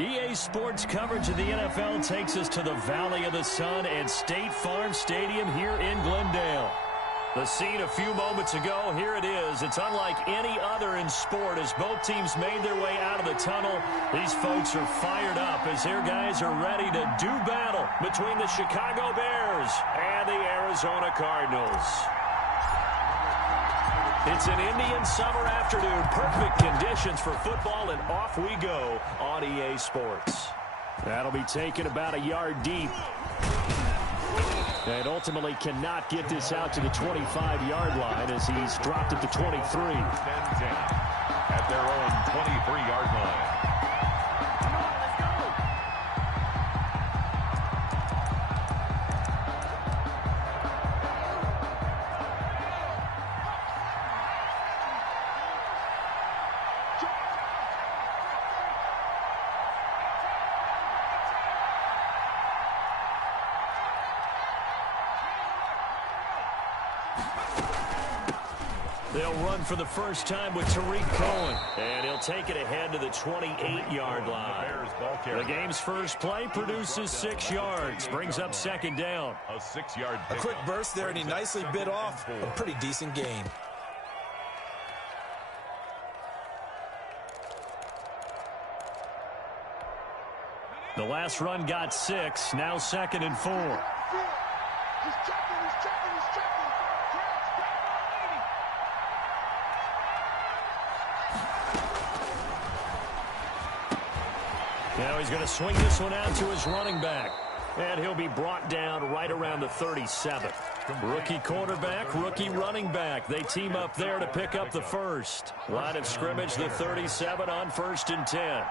EA Sports coverage of the NFL takes us to the Valley of the Sun and State Farm Stadium here in Glendale. The scene a few moments ago, here it is. It's unlike any other in sport as both teams made their way out of the tunnel. These folks are fired up as their guys are ready to do battle between the Chicago Bears and the Arizona Cardinals. It's an Indian summer afternoon. Perfect conditions for football, and off we go on EA Sports. That'll be taken about a yard deep. And ultimately cannot get this out to the 25-yard line as he's dropped at the 23. 10-10 at their own 23-yard line. They'll run for the first time with Tariq Cohen. And he'll take it ahead to the 28-yard line. The game's first play produces 6 yards. Brings up second down. A 6-yard A quick burst there, and he nicely bit off a pretty decent gain. The last run got 6. Now 2nd and 4. Now he's going to swing this one out to his running back. And he'll be brought down right around the 37. Rookie quarterback, rookie running back. They team up there to pick up the first. Line of scrimmage, the 37 on 1st and 10.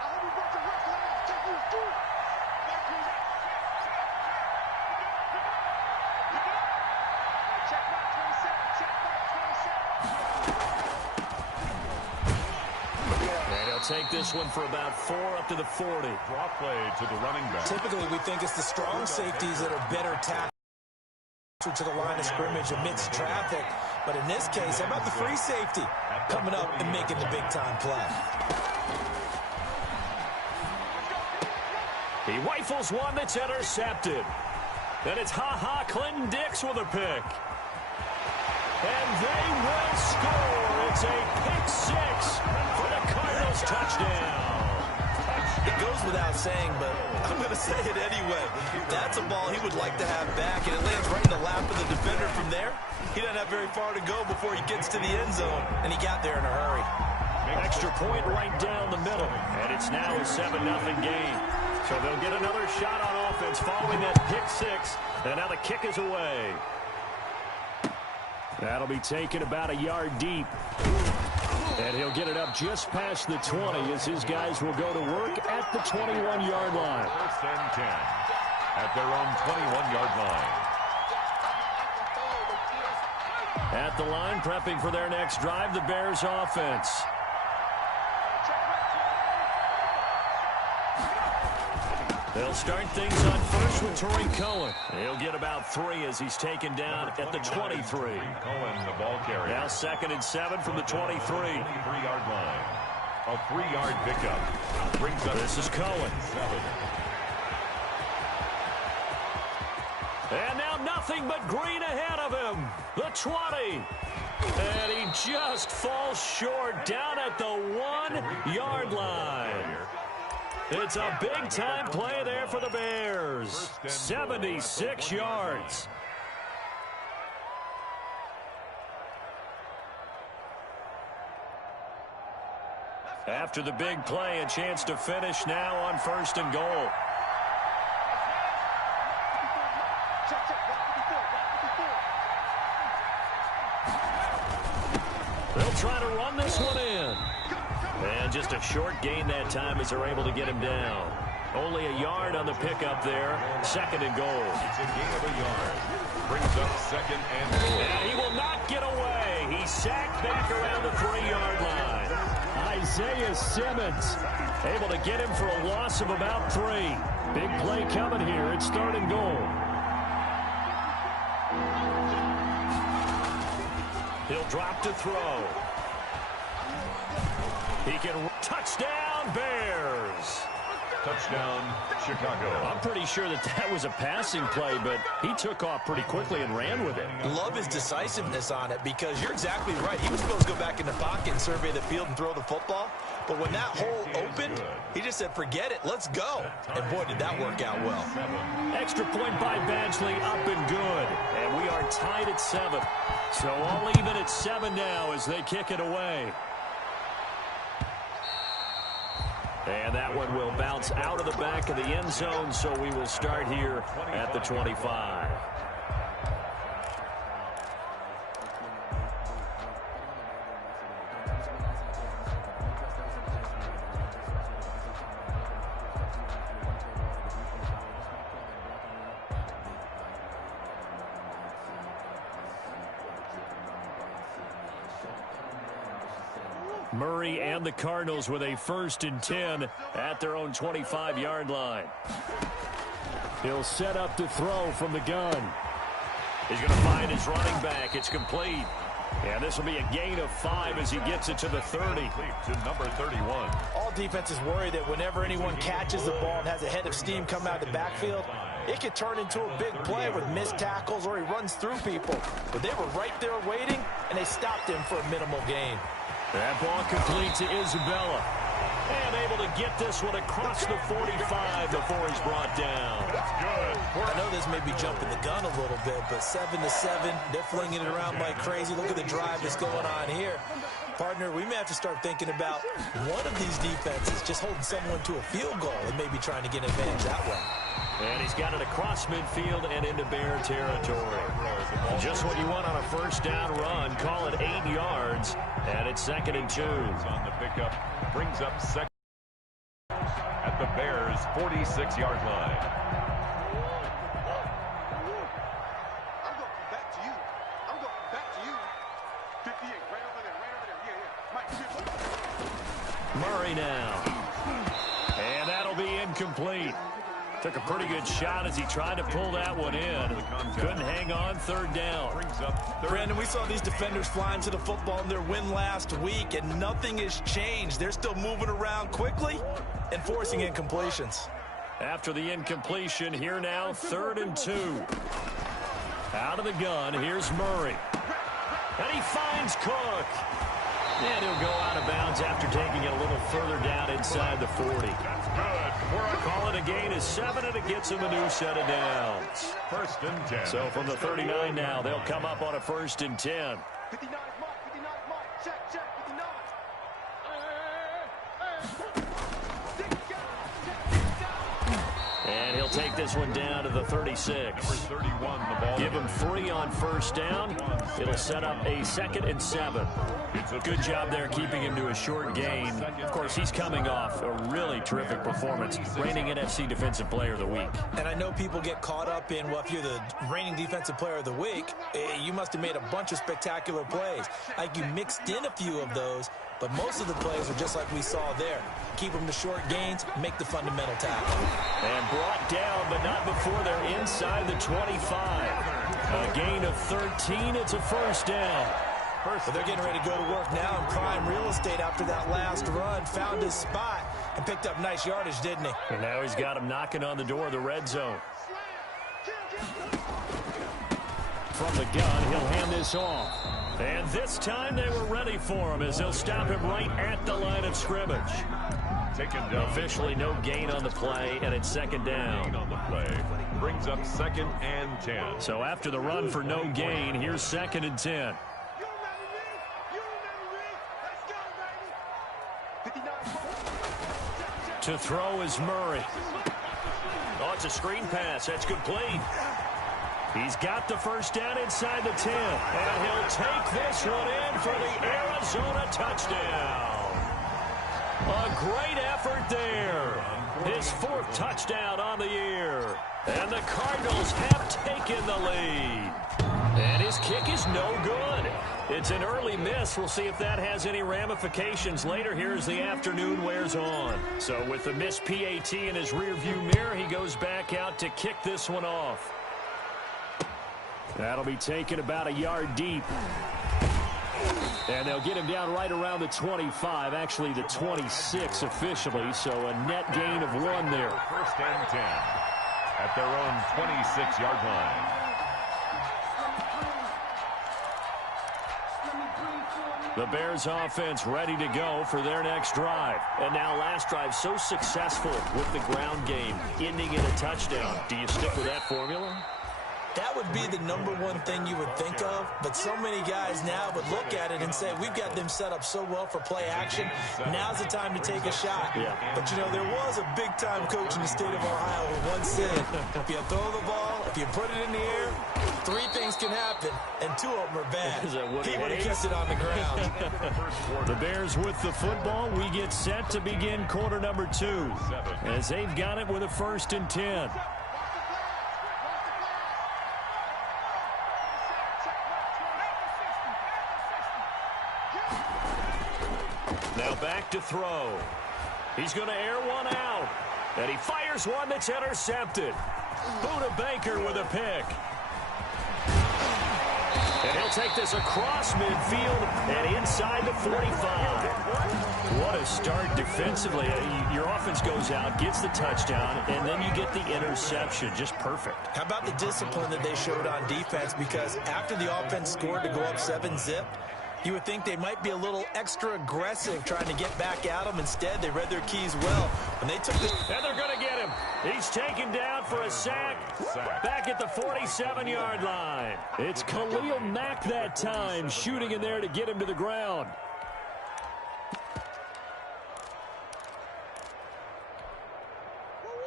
Take this one for about 4 up to the 40. Draw play to the running back. Typically, we think it's the strong safeties that are better tackled to the line of scrimmage amidst traffic. But in this case, how about the free safety coming up and making the big-time play? He rifles one that's intercepted. Then it's Clinton Dix with a pick. And they will score. It's a pick 6 for the Cardinals touchdown. It goes without saying, but I'm going to say it anyway. That's a ball he would like to have back, and it lands right in the lap of the defender from there. He doesn't have very far to go before he gets to the end zone, and he got there in a hurry. Extra point right down the middle, and it's now a 7-0 game. So they'll get another shot on offense following that pick 6, and now the kick is away. That'll be taken about a yard deep. And he'll get it up just past the 20 as his guys will go to work at the 21-yard line. 1st and 10 at their own 21-yard line. At the line, prepping for their next drive, the Bears offense. They'll start things on first with Tariq Cohen. He'll get about 3 as he's taken down at the 23. Cohen, the ball carrier. Now 2nd and 7 from the 23. 23-yard line. A 3-yard pickup. Brings up. This is Cohen. 7. And now nothing but green ahead of him. The 20. And he just falls short down at the 1-yard line. It's a big-time play there for the Bears. 76 yards. After the big play, a chance to finish now on 1st and goal. They'll try to run this one in. And just a short gain that time as they're able to get him down. Only a yard on the pickup there. 2nd and goal. It's a gain of a yard. Brings up 2nd and goal. And he will not get away. He's sacked back around the 3-yard line. Isaiah Simmons able to get him for a loss of about 3. Big play coming here. It's 3rd and goal. He'll drop to throw. He can touchdown Bears. Touchdown, Chicago. I'm pretty sure that was a passing play, but he took off pretty quickly and ran with it. Love his decisiveness on it because you're exactly right. He was supposed to go back in the pocket and survey the field and throw the football. But when that hole opened, he just said, forget it, let's go. And boy, did that work out well. Extra point by Badgley, up and good. And we are tied at 7. So all even at 7 now as they kick it away. And that one will bounce out of the back of the end zone, so we will start here at the 25. Murray and the Cardinals with a 1st and 10 at their own 25-yard line. He'll set up to throw from the gun. He's going to find his running back. It's complete. And this will be a gain of 5 as he gets it to the 30. To number 31. All defenses worry that whenever anyone catches the ball and has a head of steam come out of the backfield, it could turn into a big play with missed tackles or he runs through people. But they were right there waiting, and they stopped him for a minimal gain. That ball complete to Isabella. And able to get this one across the 45 before he's brought down. That's good. I know this may be jumping the gun a little bit, but 7-7, they're flinging it around like crazy. Look at the drive that's going on here. Partner, we may have to start thinking about one of these defenses just holding someone to a field goal and maybe trying to get an advantage that way. And he's got it across midfield and into Bear territory. Just what you want on a 1st down run. Call it 8 yards, and it's 2nd and 2. On the pickup, brings up 2nd at the Bears' 46-yard line. I'm going back to you. I'm going back to you. 58, right over there, right over there. Yeah. Mike, Murray now. And that'll be incomplete. Took a pretty good shot as he tried to pull that one in. Couldn't hang on, 3rd down. Brandon, we saw these defenders flying to the football in their win last week, and nothing has changed. They're still moving around quickly and forcing incompletions. After the incompletion, here now, 3rd and 2. Out of the gun, here's Murray. And he finds Cook. And he'll go out of bounds after taking it a little further down inside the 40. That's good. Call it a gain of 7, and it gets him a new set of downs. 1st and 10. So from the 39 now, they'll come up on a 1st and 10. 59 Mike, check, 59. And he'll take this one down to the 36. Number 31, the ball. Give him 3 on 1st down. It'll set up a 2nd and 7. Good job there keeping him to a short gain. Of course, he's coming off a really terrific performance. Reigning NFC Defensive Player of the Week. And I know people get caught up in, well, if you're the reigning Defensive Player of the Week, you must have made a bunch of spectacular plays. Like you mixed in a few of those, but most of the plays are just like we saw there. Keep them to short gains, make the fundamental tackle. And brought down, but not before they're inside the 25. A gain of 13, it's a 1st down. So they're getting ready to go to work now in prime real estate after that last run. Found his spot and picked up nice yardage, didn't he? And now he's got him knocking on the door of the red zone. From the gun, he'll hand this off. And this time they were ready for him as they'll stop him right at the line of scrimmage. Taken down. Officially no gain on the play, and it's 2nd down. On the play. Brings up 2nd and 10. So after the run for no gain, here's 2nd and 10. To throw is Murray. Oh, it's a screen pass. That's complete. He's got the 1st down inside the 10. And he'll take this one in for the Arizona touchdown. A great effort there. His 4th touchdown on the year. And the Cardinals have taken the lead. And his kick is no good. It's an early miss. We'll see if that has any ramifications later here as the afternoon wears on. So with the missed PAT in his rearview mirror, he goes back out to kick this one off. That'll be taken about a yard deep. And they'll get him down right around the 25, actually the 26 officially, so a net gain of 1 there. First and 10 at their own 26-yard line. The Bears offense ready to go for their next drive. And now last drive so successful with the ground game, ending in a touchdown. Do you stick with that formula? That would be the #1 thing you would think of, but so many guys now would look at it and say, we've got them set up so well for play action. Now's the time to take a shot. Yeah. But, you know, there was a big-time coach in the state of Ohio who once said, if you throw the ball, if you put it in the air, 3 things can happen, and 2 of them are bad. He would have kept it on the ground. The Bears with the football. We get set to begin quarter number 2 as they've got it with a 1st and 10. Now back to throw. He's going to air one out. And he fires one that's intercepted. Budda Baker with a pick. And he'll take this across midfield and inside the 45. What a start defensively. Your offense goes out, gets the touchdown, and then you get the interception. Just perfect. How about the discipline that they showed on defense? Because after the offense scored to go up 7-zip, you would think they might be a little extra aggressive trying to get back at them. Instead, they read their keys well. When they took this, and they're going to get him. He's taken down for a sack back at the 47-yard line. It's Khalil Mack that time, shooting in there to get him to the ground.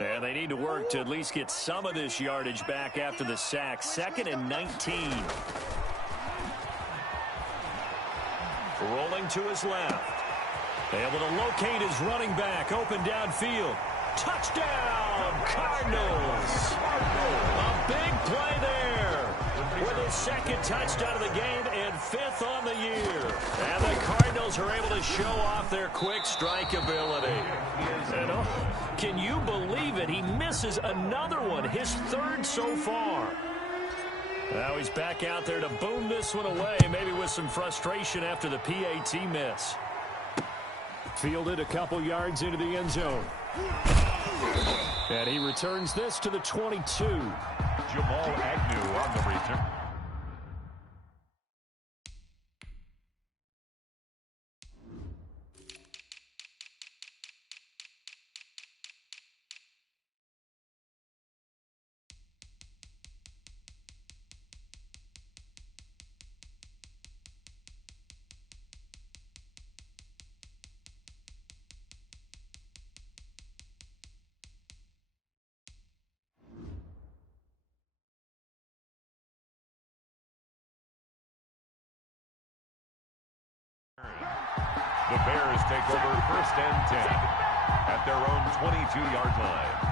And they need to work to at least get some of this yardage back after the sack. 2nd and 19. Rolling to his left. Able to locate his running back. Open downfield. Touchdown, Cardinals. A big play there. With his 2nd touchdown of the game and 5th on the year. And the Cardinals are able to show off their quick strike ability. And can you believe it? He misses another one. His 3rd so far. Now he's back out there to boom this one away, maybe with some frustration after the PAT miss. Fielded a couple yards into the end zone. And he returns this to the 22. Jamal Agnew on the return. The Bears take over 1st and 10 at their own 22-yard line.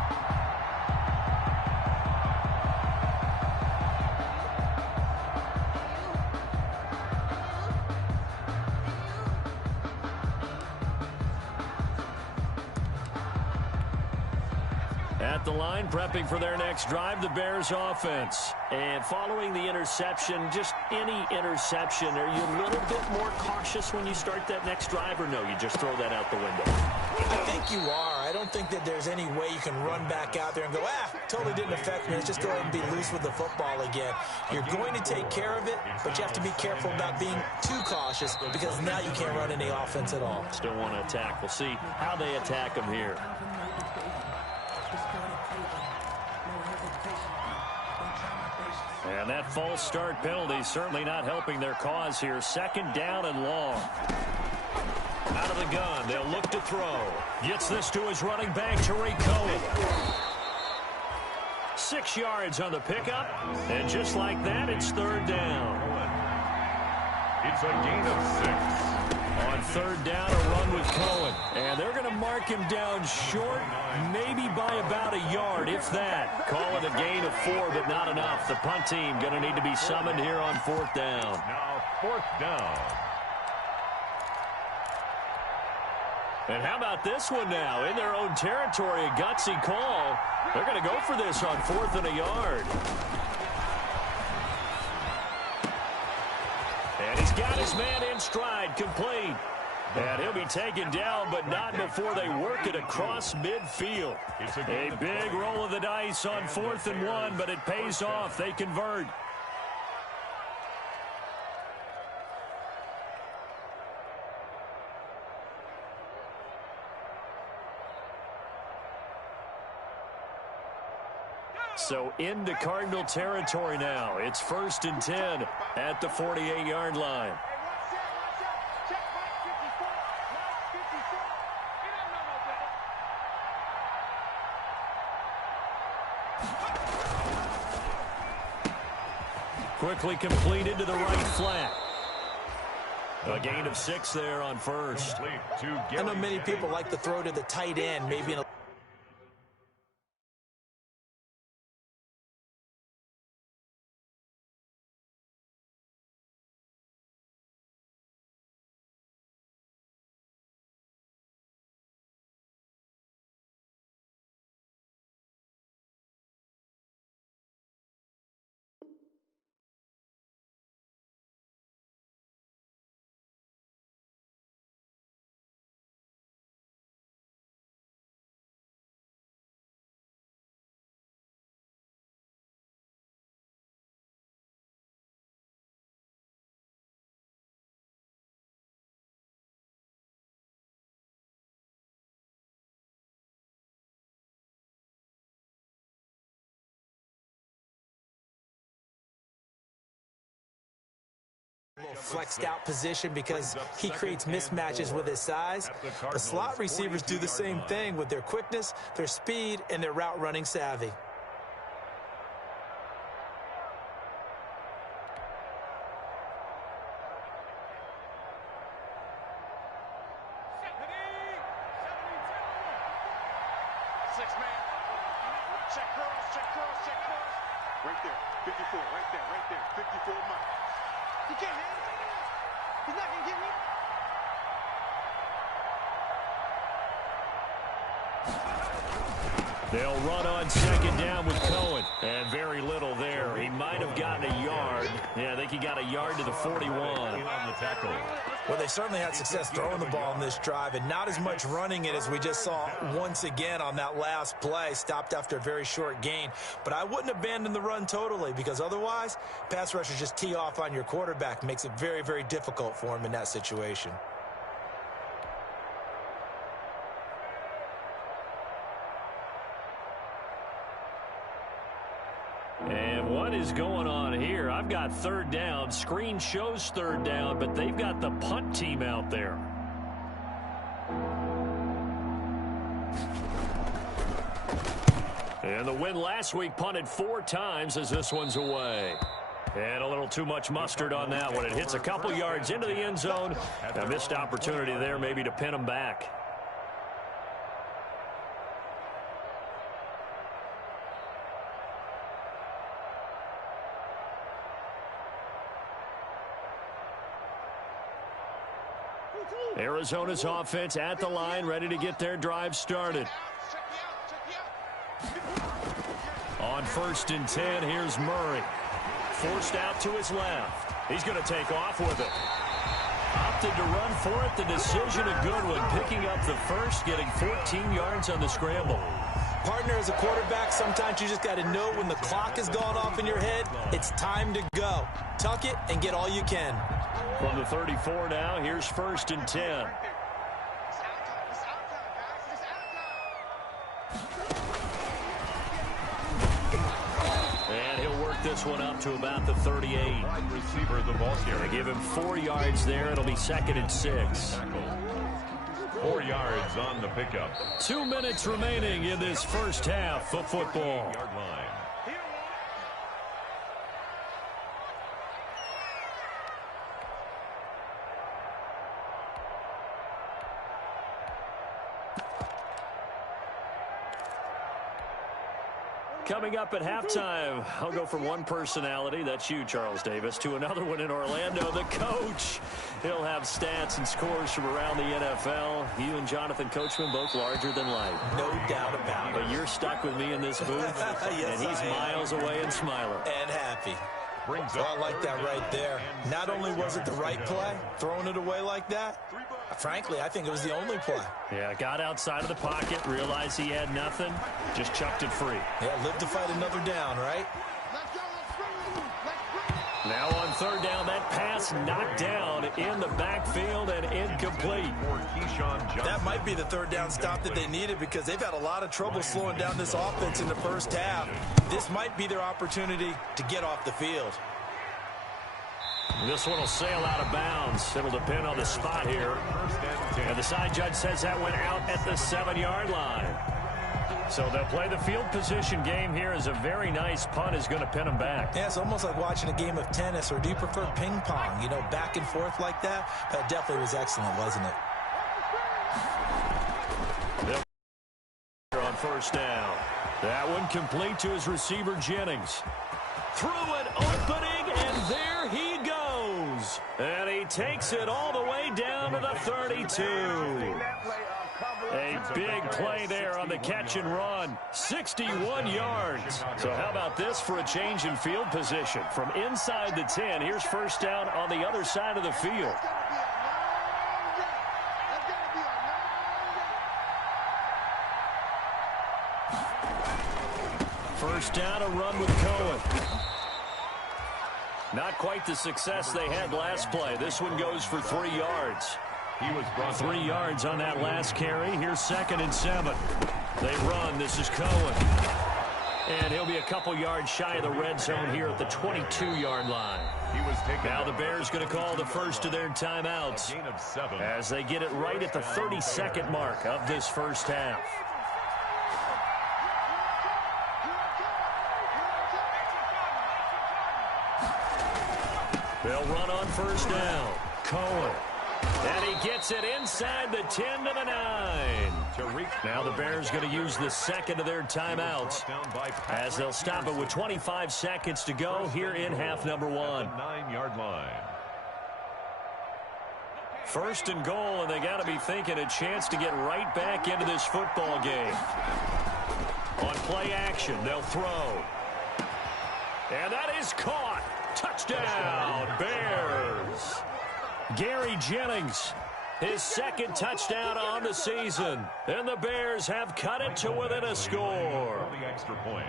At the line, prepping for their next drive, the Bears offense. And following the interception, just any interception, are you a little bit more cautious when you start that next drive, or no, you just throw that out the window? I think you are. I don't think that there's any way you can run back out there and go, totally didn't affect me. Let's just go ahead and be loose with the football again. You're going to take care of it, but you have to be careful about being too cautious because now you can't run any offense at all. Still want to attack. We'll see how they attack them here. And that false start penalty certainly not helping their cause here. 2nd down and long. Out of the gun, they'll look to throw. Gets this to his running back, Tarik Cohen. 6 yards on the pickup, and just like that, it's 3rd down. It's a gain of 6. On 3rd down, a run with Cohen. And they're going to mark him down short, maybe by about a yard, if that. Call it a gain of 4, but not enough. The punt team going to need to be summoned here on 4th down. Now 4th down. And how about this one now? In their own territory, a gutsy call. They're going to go for this on 4th and a yard. And he's got his man in stride, complete. And he'll be taken down, but not before they work it across midfield. A big roll of the dice on 4th and 1, but it pays off. They convert. So into Cardinal territory now. It's 1st and 10 at the 48-yard line. Quickly completed to the right flat. A gain of 6 there on first. I know many people like to throw to the tight end, maybe in a little flexed out position because he creates mismatches with his size. The slot receivers do the same thing with their quickness, their speed, and their route running savvy. Right there, 54, right there, 54 miles. You can't have it. He's not going to get me. They'll run on 2nd down with Cohen. And very little there. He might have gotten a yard. Yeah, I think he got a yard to the 41. On the tackle. Well, they certainly had success throwing the ball in this drive and not as much running it as we just saw once again on that last play. Stopped after a very short gain. But I wouldn't abandon the run totally because otherwise, pass rushers just tee off on your quarterback. Makes it very, very difficult for him in that situation. And what is going on here? I've got 3rd down. Screen shows 3rd down, but they've got the punt team out there. And the win last week punted 4 times as this one's away. And a little too much mustard on that one. It hits a couple yards into the end zone. A missed opportunity there maybe to pin them back. Arizona's offense at the line, ready to get their drive started. On 1st and 10, here's Murray. Forced out to his left. He's going to take off with it. Opted to run for it. The decision a good one. Picking up the first, getting 14 yards on the scramble. Partner, as a quarterback, sometimes you just got to know when the clock has gone off in your head, it's time to go. Tuck it and get all you can. From the 34 now, here's 1st and 10. And he'll work this one up to about the 38. Receiver the ball carrier. They give him 4 yards there. It'll be 2nd and 6. 4 yards on the pickup. 2 minutes remaining in this first half of football. Yard line. Coming up at halftime, I'll go from one personality, that's you, Charles Davis, to another one in Orlando, the coach. He'll have stats and scores from around the NFL. You and Jonathan Coachman, both larger than life. No doubt about it. But you're stuck with me in this booth, Yes, and he's miles away and smiling. And happy. brings Well, up I like that right there. Not only was it the right play, throwing it away like that, frankly, I think it was the only play. Yeah, got outside of the pocket, realized he had nothing, just chucked it free. Yeah, live to fight another down, right? Now on third down, that pass knocked down in the backfield and incomplete. That might be the third down stop that they needed because they've had a lot of trouble slowing down this offense in the first half. This might be their opportunity to get off the field. This one will sail out of bounds. It'll depend on the spot here. And the side judge says that went out at the 7-yard line. So they'll play the field position game here as a very nice punt is going to pin them back. Yeah, it's almost like watching a game of tennis, or do you prefer ping pong? You know, back and forth like that? That definitely was excellent, wasn't it? On first down. That one complete to his receiver, Jennings. Through an opening, and there he goes. And he takes it all the way down to the 32. A big play there on the catch and run. 61 yards. So how about this for a change in field position? From inside the 10, here's first down on the other side of the field. First down, a run with Cohen. Not quite the success they had last play. This one goes for 3 yards. He was brought 3 yards on that last carry. Here's 2nd and 7. They run. This is Cohen. And he'll be a couple yards shy of the red zone here at the 22-yard line. He was taken. Now the Bears going to call the first of their timeouts Gain of 7. as they get it right at the 30-second mark of this first half. They'll run on first down. Cohen. And he gets it inside the 10 to the 9. Now the Bears going to use the second of their timeouts as they'll stop it with 25 seconds to go here in half number 1. 9-yard line. First and goal, and they got to be thinking a chance to get right back into this football game. On play action, they'll throw. And that is caught. Touchdown, Bears. Gary Jennings, his 2nd touchdown on the season. And the Bears have cut it to within a score. The extra point.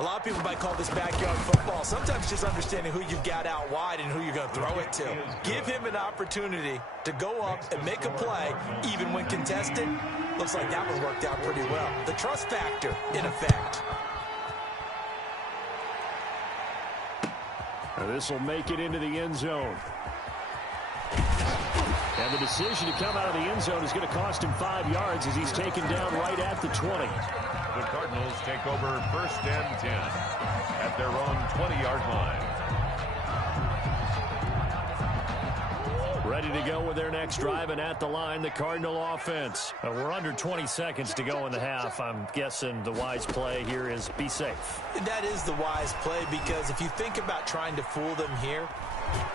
A lot of people might call this backyard football. Sometimes just understanding who you've got out wide and who you're going to throw it to. Give him an opportunity to go up and make a play, even when contested. Looks like that one worked out pretty well. The trust factor, in effect. Now this will make it into the end zone. And the decision to come out of the end zone is going to cost him 5 yards as he's taken down right at the 20. The Cardinals take over 1st and 10 at their own 20-yard line. Ready to go with their next drive, and at the line, the Cardinal offense. We're under 20 seconds to go in the half. I'm guessing the wise play here is be safe. That is the wise play, because if you think about trying to fool them here.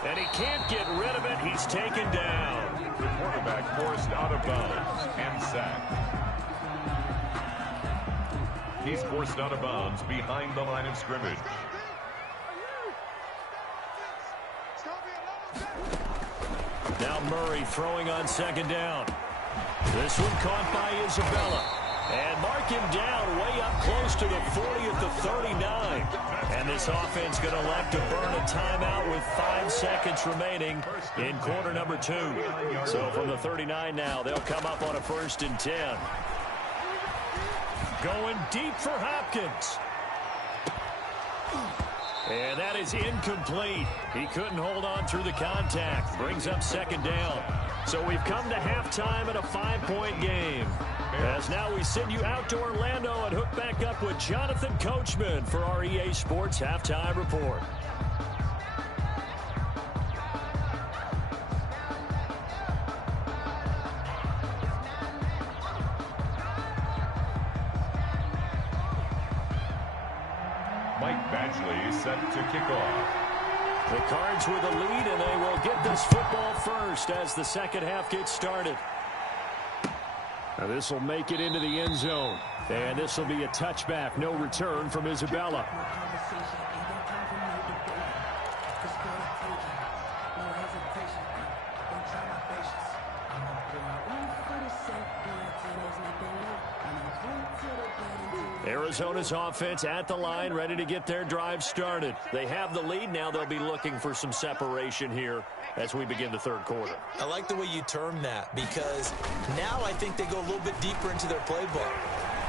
And he can't get rid of it. He's taken down. The quarterback forced out of bounds and sacked. He's forced out of bounds behind the line of scrimmage. Now Murray throwing on 2nd down. This one caught by Isabella. And mark him down way up close to the 40 at the 39. And this offense going to elect to burn a timeout with 5 seconds remaining in quarter number 2. So from the 39 now, they'll come up on a 1st and 10. Going deep for Hopkins. And that is incomplete. He couldn't hold on through the contact. Brings up 2nd down. So we've come to halftime in a 5-point game. As now we send you out to Orlando and hook back up with Jonathan Coachman for our EA Sports Halftime Report. Mike Badgley set to kick off. The Cards with the lead, and they will get this football first as the second half gets started. Now this will make it into the end zone. And this will be a touchback. No return from Isabella. Arizona's offense at the line, ready to get their drive started. They have the lead. Now they'll be looking for some separation here as we begin the third quarter. I like the way you term that, because now I think they go a little bit deeper into their playbook.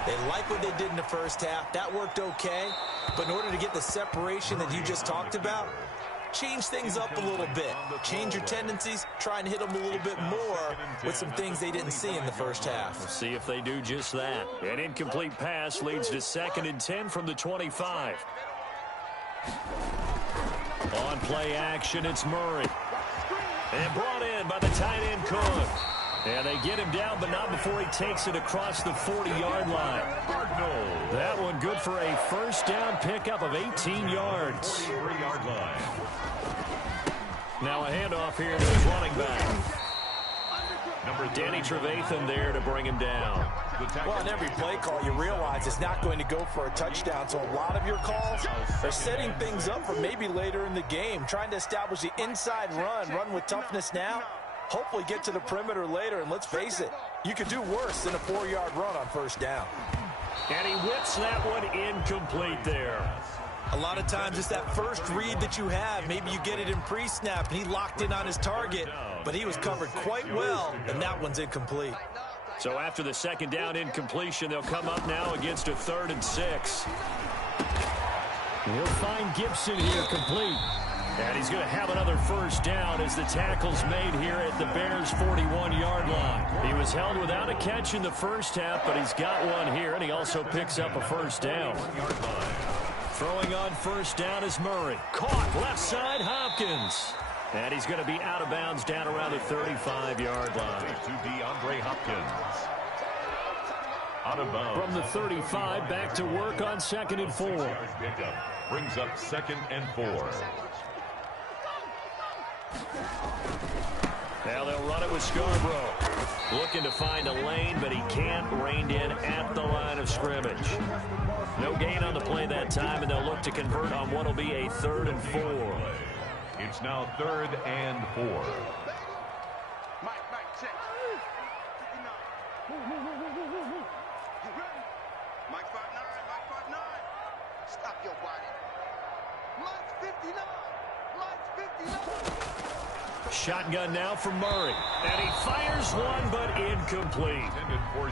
They like what they did in the first half. That worked okay. But in order to get the separation that you just talked about, change things up a little bit. Change your tendencies. Try and hit them a little bit more with some things they didn't see in the first half. We'll see if they do just that. An incomplete pass leads to 2nd and 10 from the 25. On play action, it's Murray. And brought in by the tight end, Cook. And they get him down, but not before he takes it across the 40-yard line. That one good for a first down pickup of 18 yards. 3-yard line. Now a handoff here to his running back. Danny Trevathan there to bring him down. Well, on every play call, you realize it's not going to go for a touchdown. So a lot of your calls are setting things up for maybe later in the game, trying to establish the inside run with toughness now. Hopefully get to the perimeter later, and let's face it, you could do worse than a 4-yard run on first down. And he whips that one incomplete there. A lot of times it's that first read that you have. Maybe you get it in pre-snap, and he locked in on his target, but he was covered quite well, and that one's incomplete. So after the second down incompletion, they'll come up now against a 3rd and 6. He'll find Gibson here complete. And he's going to have another first down as the tackle's made here at the Bears' 41-yard line. He was held without a catch in the first half, but he's got one here, and he also picks up a first down. Throwing on first down is Murray. Caught left side, Hopkins. And he's going to be out of bounds down around the 35-yard line. To DeAndre Hopkins. Out of bounds. From the 35, back to work on 2nd and 4. Pickup brings up 2nd and 4. Now they'll run it with Scarborough. Looking to find a lane, but he can't. Reined in at the line of scrimmage. No gain on the play that time, and they'll look to convert on what will be a 3rd and 4. It's now 3rd and 4. Mike, check. You ready? Mike 5'9", Stop your body. Mike's 59. Mike's 59. Shotgun now for Murray. And he fires one, but incomplete.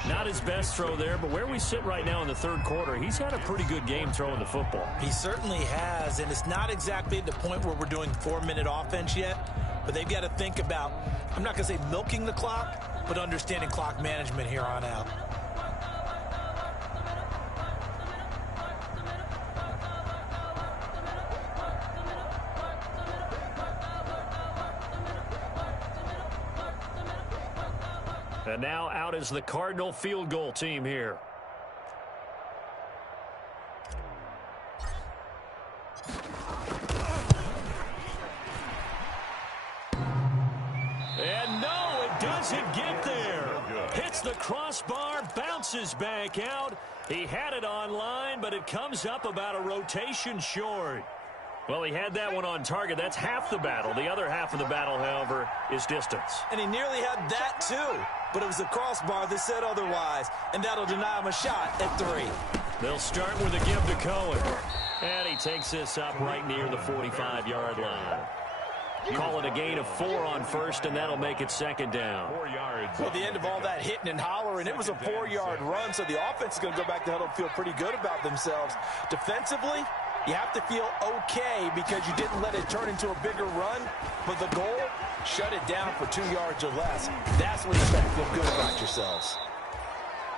Not his best throw there, but where we sit right now in the third quarter, he's had a pretty good game throwing the football. He certainly has, and it's not exactly at the point where we're doing 4-minute offense yet, but they've got to think about, I'm not going to say milking the clock, but understanding clock management here on out. And now out is the Cardinal field goal team here. And no, it doesn't get there. Hits the crossbar, bounces back out. He had it on line, but it comes up about a rotation short. Well, he had that one on target. That's half the battle. The other half of the battle, however, is distance. And he nearly had that, too. But it was the crossbar that said otherwise, and that'll deny him a shot at 3. They'll start with a give to Cohen. And he takes this up right near the 45-yard line. Call it a gain of 4 on first, and that'll make it 2nd down. 4 yards. Well, the end of all that hitting and hollering, it was a 4-yard run, so the offense is going to go back to huddle and feel pretty good about themselves. Defensively, you have to feel okay because you didn't let it turn into a bigger run, but the goal, shut it down for 2 yards or less. That's when you start to feel good about yourselves.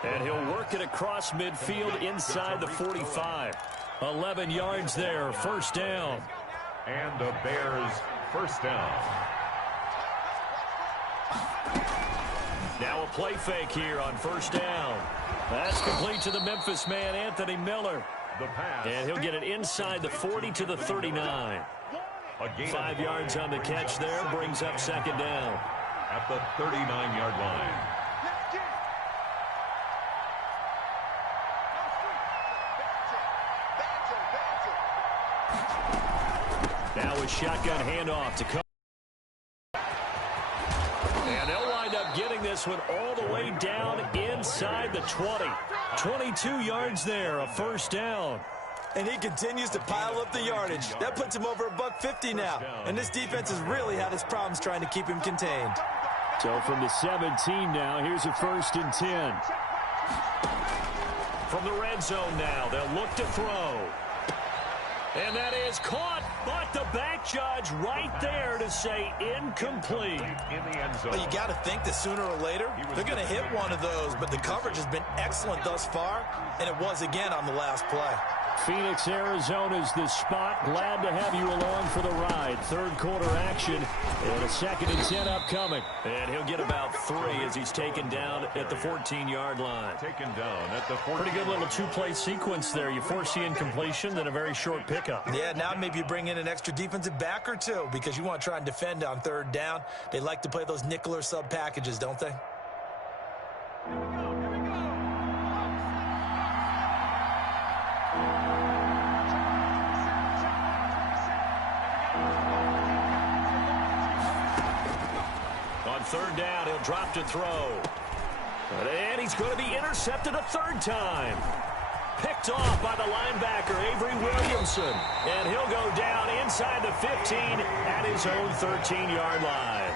And he'll work it across midfield inside the 45. 11 yards there, first down. And the Bears first down. Now a play fake here on first down. That's complete to the Memphis man, Anthony Miller. The pass. And he'll get it inside the 40 to the 39. 5 yards on the catch there, brings up 2nd down. At the 39-yard line. Now a shotgun handoff to Cohen. And they'll wind up getting this one all the way down inside the 20. 22 yards there, a first down. And he continues to pile up the yardage. That puts him over $150 now. And this defense has really had its problems trying to keep him contained. So from the 17 now, here's a 1st and 10. From the red zone now, they'll look to throw. And that is caught, but the back judge right there to say incomplete. In the end zone. Well, you got to think that sooner or later, they're going to hit one of those, but the coverage has been excellent thus far, and it was again on the last play. Phoenix, Arizona's the spot. Glad to have you along for the ride. Third quarter action and a 2nd and 10 upcoming. And he'll get about 3 as he's taken down at the 14-yard line. Taken down at the 14. Pretty good little 2-play sequence there. You force the incompletion, then a very short pickup. Yeah, now maybe you bring in an extra defensive back or two because you want to try and defend on 3rd down. They like to play those nickel or sub packages, don't they? On 3rd down, he'll drop to throw. And he's going to be intercepted a 3rd time. Picked off by the linebacker, Avery Williamson. And he'll go down inside the 15 at his own 13-yard line.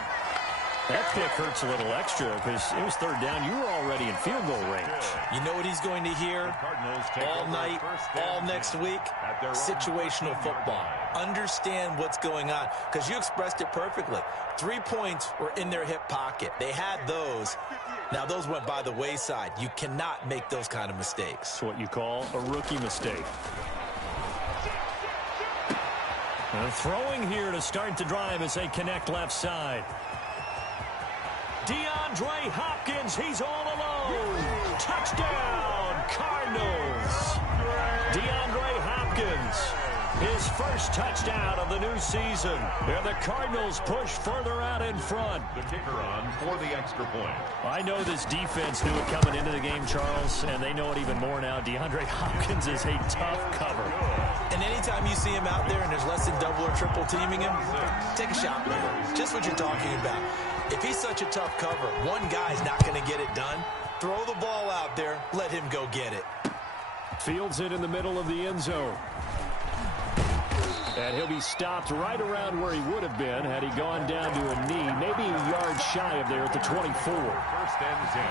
That pick hurts a little extra because it was 3rd down. You were already in field goal range. You know what he's going to hear all night, all next week? Situational football. Understand what's going on because you expressed it perfectly. 3 points were in their hip pocket. They had those. Now, those went by the wayside. You cannot make those kind of mistakes. That's what you call a rookie mistake. And throwing here to start the drive as they connect left side. DeAndre Hopkins, he's all alone. Touchdown, Cardinals. DeAndre Hopkins, his first touchdown of the new season. And the Cardinals push further out in front. The kicker on for the extra point. I know this defense knew it coming into the game, Charles, and they know it even more now. DeAndre Hopkins is a tough cover. And anytime you see him out there and there's less than double or triple teaming him, take a shot with him. Just what you're talking about. If he's such a tough cover, one guy's not going to get it done. Throw the ball out there. Let him go get it. Fields it in the middle of the end zone. And he'll be stopped right around where he would have been had he gone down to a knee, maybe a yard shy of there at the 24. 1st and 10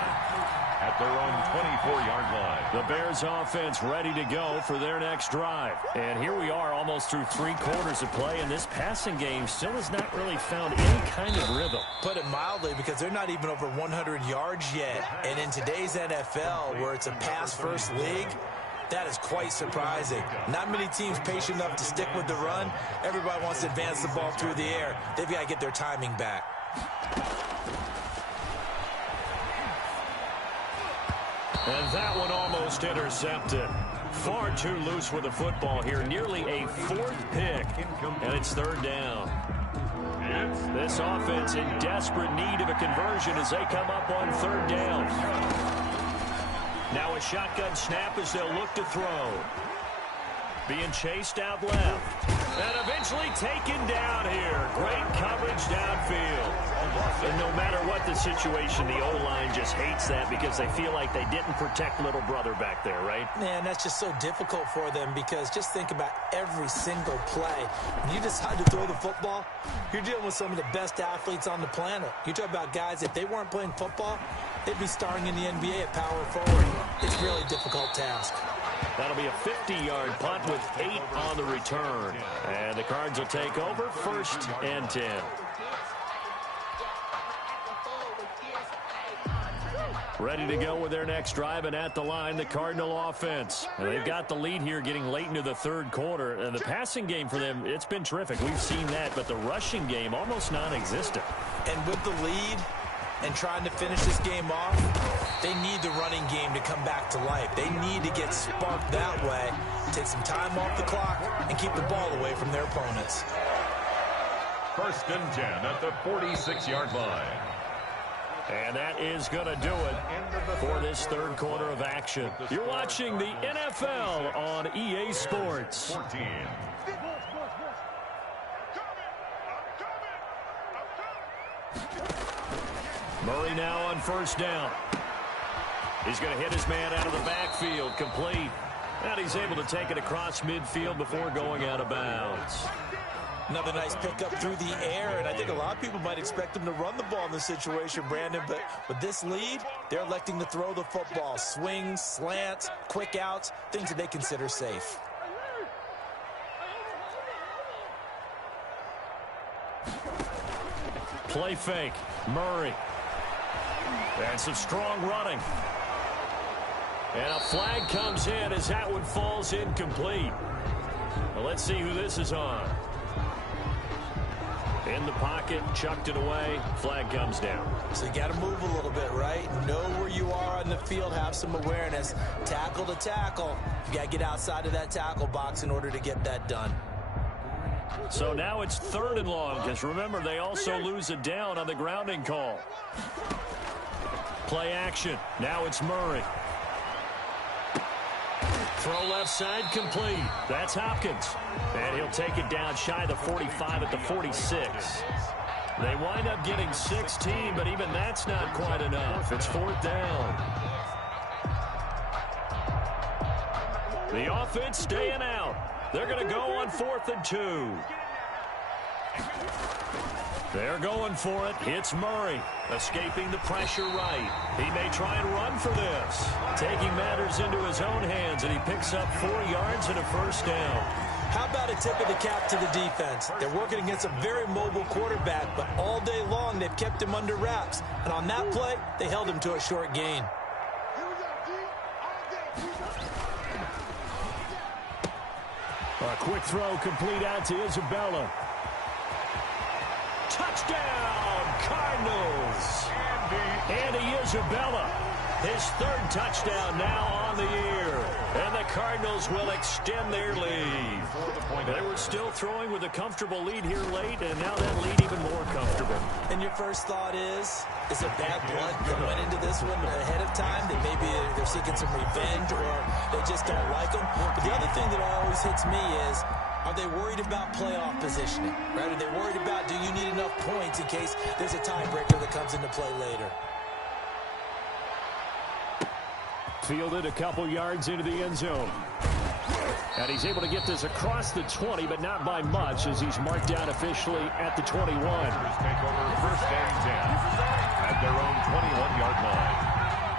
at their own 24-yard line. The Bears offense ready to go for their next drive. And here we are almost through 3 quarters of play, and this passing game still has not really found any kind of rhythm. Put it mildly, because they're not even over 100 yards yet. And in today's NFL, where it's a pass-first league, that is quite surprising. Not many teams patient enough to stick with the run. Everybody wants to advance the ball through the air. They've got to get their timing back. And that one almost intercepted. Far too loose with the football here. Nearly a 4th pick. And it's 3rd down. This offense in desperate need of a conversion as they come up on 3rd down. Now a shotgun snap as they'll look to throw. Being chased out left. And eventually taken down here. Great coverage downfield. And no matter what the situation, the O-line just hates that because they feel like they didn't protect little brother back there, right? Man, that's just so difficult for them because just think about every single play. When you decide to throw the football, you're dealing with some of the best athletes on the planet. You talk about guys, if they weren't playing football, they'd be starring in the NBA at power forward. It's really a difficult task. That'll be a 50-yard punt with 8 on the return. And the Cards will take over 1st and 10. Ready to go with their next drive, and at the line, the Cardinal offense. And they've got the lead here getting late into the 3rd quarter. And the passing game for them, it's been terrific. We've seen that, but the rushing game almost non-existent. And with the lead and trying to finish this game off, they need the running game to come back to life. They need to get sparked that way, take some time off the clock, and keep the ball away from their opponents. 1st and 10 at the 46-yard line. And that is going to do it for this 3rd quarter of action. You're watching the NFL on EA Sports. 14. Murray now on 1st down. He's going to hit his man out of the backfield, complete. And he's able to take it across midfield before going out of bounds. Another nice pickup through the air, and I think a lot of people might expect him to run the ball in this situation, Brandon, but with this lead, they're electing to throw the football. Swings, slants, quick outs, things that they consider safe. Play fake, Murray. And some strong running. And a flag comes in as that one falls incomplete. Well, let's see who this is on. In the pocket, chucked it away, flag comes down. So you got to move a little bit, right? Know where you are on the field, have some awareness. Tackle to tackle. You got to get outside of that tackle box in order to get that done. So now it's 3rd and long, because remember, they also lose a down on the grounding call. Play action. Now it's Murray. Throw left side, complete. That's Hopkins. And he'll take it down shy of the 45 at the 46. They wind up getting 16, but even that's not quite enough. It's 4th down. The offense staying out. They're going to go on 4th and 2. They're going for it. It's Murray, escaping the pressure right. He may try and run for this. Taking matters into his own hands, and he picks up 4 yards and a 1st down. How about a tip of the cap to the defense? They're working against a very mobile quarterback, but all day long they've kept him under wraps. And on that play, they held him to a short gain. A quick throw complete out to Isabella. Touchdown, Cardinals. Andy Isabella, his 3rd touchdown now on the year. And the Cardinals will extend their lead. They were still throwing with a comfortable lead here late, and now that lead even more comfortable. And your first thought is it bad blood that went into this one ahead of time? That maybe they're seeking some revenge, or they just don't like them? But the other thing that always hits me is, are they worried about playoff positioning? Right? Are they worried about, do you need enough points in case there's a tiebreaker that comes into play later? Fielded a couple yards into the end zone. And he's able to get this across the 20, but not by much, as he's marked down officially at the 21. Take over 1st and 10 at their own 21-yard line.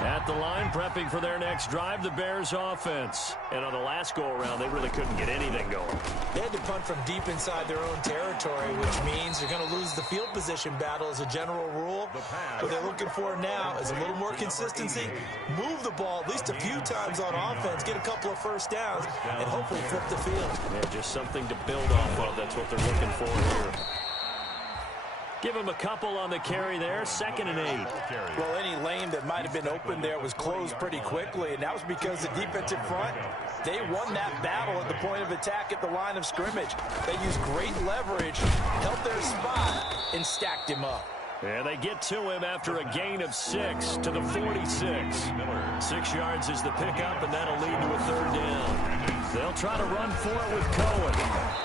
At the line, prepping for their next drive, the Bears offense. And on the last go-around, they really couldn't get anything going. They had to punt from deep inside their own territory, which means they're going to lose the field position battle as a general rule. What they're looking for now is a little more consistency, move the ball at least a few times on offense, get a couple of 1st downs, and hopefully flip the field. Yeah, just something to build off of. That's what they're looking for here. Give him a couple on the carry there, 2nd and 8. Well, any lane that might have been open there was closed pretty quickly, and that was because the defensive front, they won that battle at the point of attack at the line of scrimmage. They used great leverage, held their spot, and stacked him up. And they get to him after a gain of 6 to the 46. 6 yards is the pickup, and that'll lead to a 3rd down. They'll try to run for it with Cohen.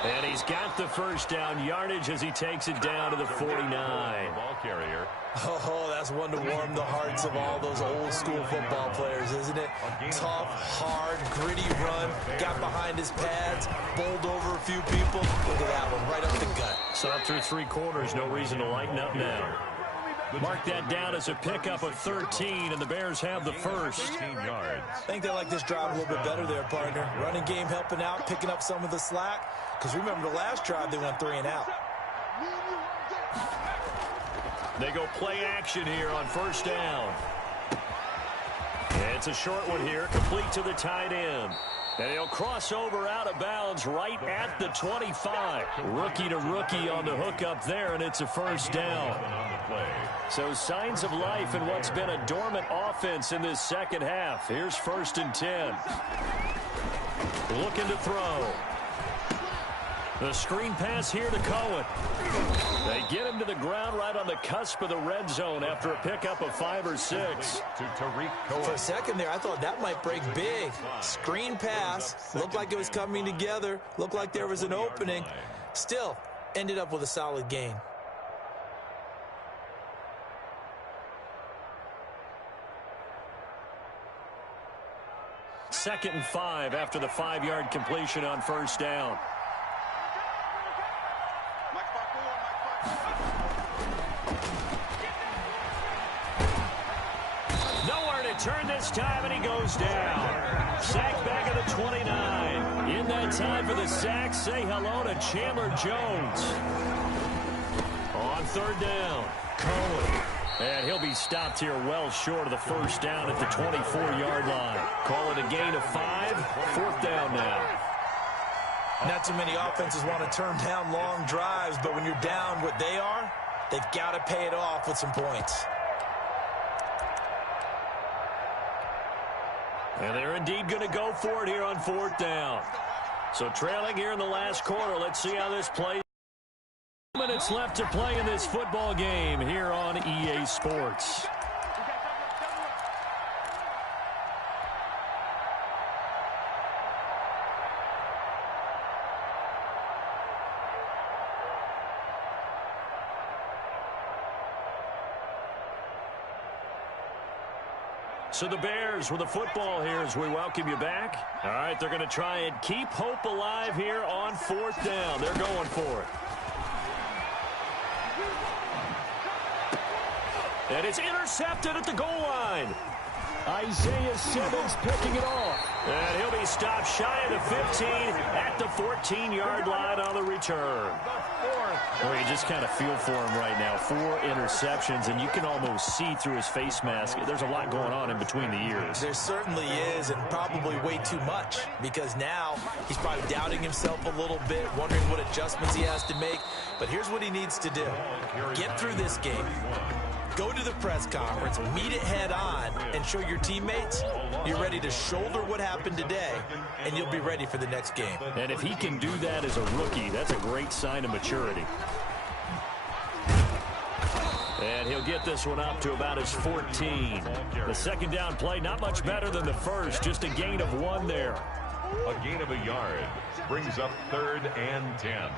And he's got the 1st down yardage as he takes it down to the 49. Ball carrier. Oh, that's one to warm the hearts of all those old school football players, isn't it? Tough, hard, gritty run. Got behind his pads, bowled over a few people. Look at that one, right up the gut. So up through 3 quarters, no reason to lighten up now. Mark that down as a pickup of 13, and the Bears have the 1st. 13 yards. I think they like this drive a little bit better there, partner. Running game helping out, picking up some of the slack. Because remember the last drive, they went 3 and out. They go play action here on 1st down. And it's a short one here, complete to the tight end. And he'll cross over out of bounds right at the 25. Rookie to rookie on the hook up there, and it's a 1st down. So signs of life in what's been a dormant offense in this 2nd half. Here's 1st and 10. Looking to throw. The screen pass here to Cohen. They get him to the ground right on the cusp of the red zone after a pickup of 5 or 6. To Tariq Cohen. For a second there, I thought that might break big. Screen pass. Looked like it was coming together. Looked like there was an opening. Still, ended up with a solid gain. 2nd and 5 after the 5-yard completion on first down. Nowhere to turn this time, and he goes down. Sacked back at the 29. In that time for the sack, say hello to Chandler Jones. On 3rd down, Cohen. And he'll be stopped here well short of the first down at the 24-yard line. Call it a gain of 5. 4th down now. Not too many offenses want to turn down long drives, but when you're down what they are, they've got to pay it off with some points. And they're indeed going to go for it here on 4th down. So trailing here in the last quarter. Let's see how this plays. Minutes left to play in this football game here on EA Sports. So the Bears with the football here as we welcome you back. All right, they're going to try and keep hope alive here on 4th down. They're going for it. And it's intercepted at the goal line. Isaiah Simmons picking it off. And he'll be stopped shy of the 15 at the 14-yard line on the return. Well, you just kind of feel for him right now. 4 interceptions, and you can almost see through his face mask. There's a lot going on in between the ears. There certainly is, and probably way too much, because now he's probably doubting himself a little bit, wondering what adjustments he has to make. But here's what he needs to do. Get through this game. Go to the press conference, meet it head on, and show your teammates you're ready to shoulder what happened today, and you'll be ready for the next game. And if he can do that as a rookie, that's a great sign of maturity. And he'll get this one up to about his 14. The 2nd down play, not much better than the first, just a gain of 1 there. A gain of a yard brings up 3rd and 10.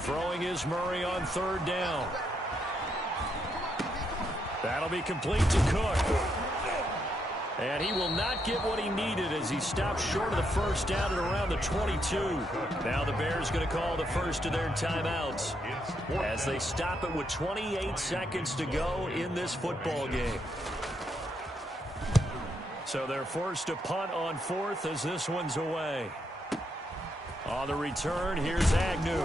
Throwing is Murray on 3rd down. That'll be complete to Cook. And he will not get what he needed as he stopped short of the first down at around the 22. Now the Bears going to call the first of their timeouts as they stop it with 28 seconds to go in this football game. So they're forced to punt on 4th as this one's away. On the return, here's Agnew.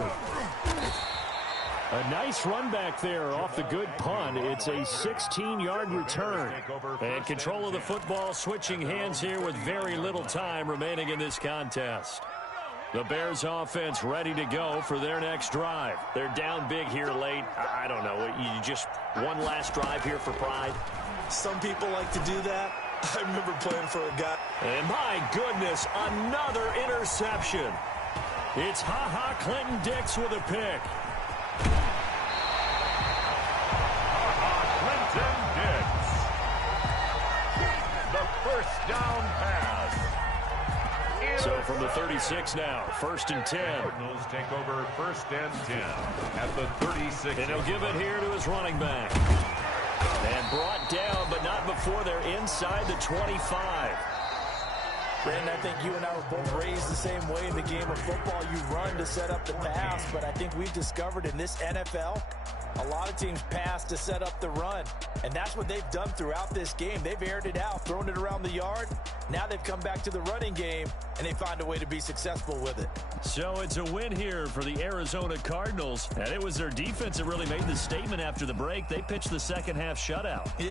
A nice run back there off the good punt. It's a 16-yard return. And control of the football switching hands here with very little time remaining in this contest. The Bears offense ready to go for their next drive. They're down big here late. I don't know. You just one last drive here for pride. Some people like to do that. I remember playing for a guy. And my goodness, another interception. It's Ha-Ha Clinton Dix with a pick. Clinton Dix. The first down pass. So from the 36 now, 1st and 10. Cardinals take over 1st and 10 at the 36. And he'll give it here to his running back. And brought down, but not before they're inside the 25. Brandon, I think you and I were both raised the same way in the game of football. You run to set up the pass, but I think we've discovered in this NFL, a lot of teams pass to set up the run. And that's what they've done throughout this game. They've aired it out, thrown it around the yard. Now they've come back to the running game, and they find a way to be successful with it. So it's a win here for the Arizona Cardinals. And it was their defense that really made the statement after the break. They pitched the second half shutout.